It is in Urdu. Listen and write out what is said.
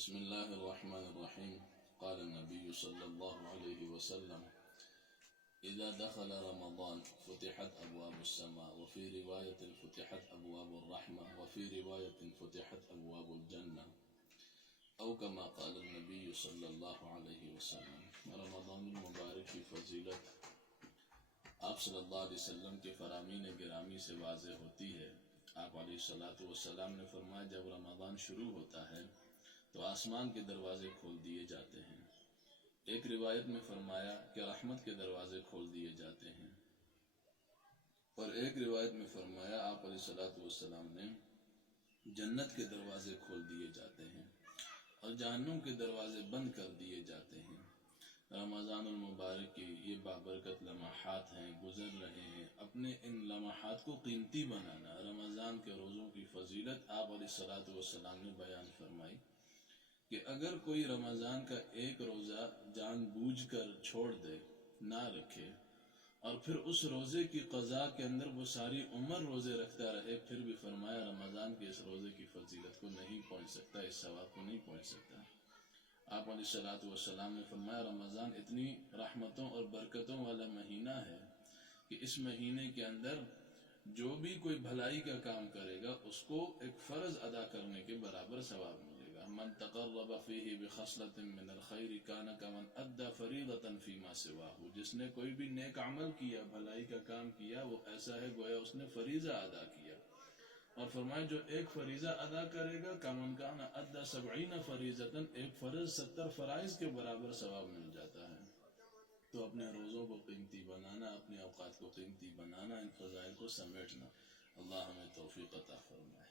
بسم الله الرحمن الرحيم. قال النبي صلى الله عليه وسلم: إذا دخل رمضان فتحت أبواب السماء، وفي رواية فتحت أبواب الرحمة، وفي رواية فتحت أبواب الجنة، أو كما قال النبي صلى الله عليه وسلم. رمضان المبارک کی فضیلت آپ صلی اللہ علیہ وسلم کے فرامین گرامی سے واضح ہوتی ہے۔ آپ علیہ الصلوۃ والسلام نے فرمایا جب رمضان شروع ہوتا ہے تو آسمان کے دروازے کھول دیے جاتے ہیں۔ ایک روایت میں فرمایا کہ رحمت کے دروازے کھول دیے جاتے ہیں، اور ایک روایت میں فرمایا آپ علیہ الصلوۃ والسلام نے جنت کے دروازے کھول دیے جاتے ہیں اور جہنم کے دروازے بند کر دیے جاتے ہیں۔ رمضان المبارک کی یہ بابرکت لمحات ہیں، گزر رہے ہیں۔ اپنے ان لمحات کو قیمتی بنانا۔ رمضان کے روزوں کی فضیلت آپ علیہ الصلوۃ والسلام نے بیان فرمائی کہ اگر کوئی رمضان کا ایک روزہ جان بوجھ کر چھوڑ دے، نہ رکھے، اور پھر اس روزے کی قضا کے اندر وہ ساری عمر روزے رکھتا رہے، پھر بھی فرمایا رمضان کے اس روزے کی فضیلت کو نہیں پہنچ سکتا، اس ثواب کو نہیں پہنچ سکتا۔ آپ علیہ الصلوۃ والسلام نے فرمایا رمضان اتنی رحمتوں اور برکتوں والا مہینہ ہے کہ اس مہینے کے اندر جو بھی کوئی بھلائی کا کام کرے گا اس کو ایک فرض ادا کرنے کے برابر ثواب ملے گا۔ من تقرب فیہ بخصلۃ من الخیر کان کمن ادی فریضۃ فیما سواہ۔ جس نے کوئی بھی نیک عمل کیا، بھلائی کا کام کیا، وہ ایسا ہے گویا اس نے فریضہ ادا کیا۔ اور فرمایا جو ایک فریضہ ادا کرے گا کمن کان ادی 70 فریضۃ، ایک فرض 70 فرائض کے برابر ثواب مل جاتا ہے۔ تو اپنے روزوں کو قیمتی بنانا، اپنے اوقات کو قیمتی بنانا، ان فضائل کو سمیٹنا۔ اللہ ہمیں توفیق عطا فرمائے۔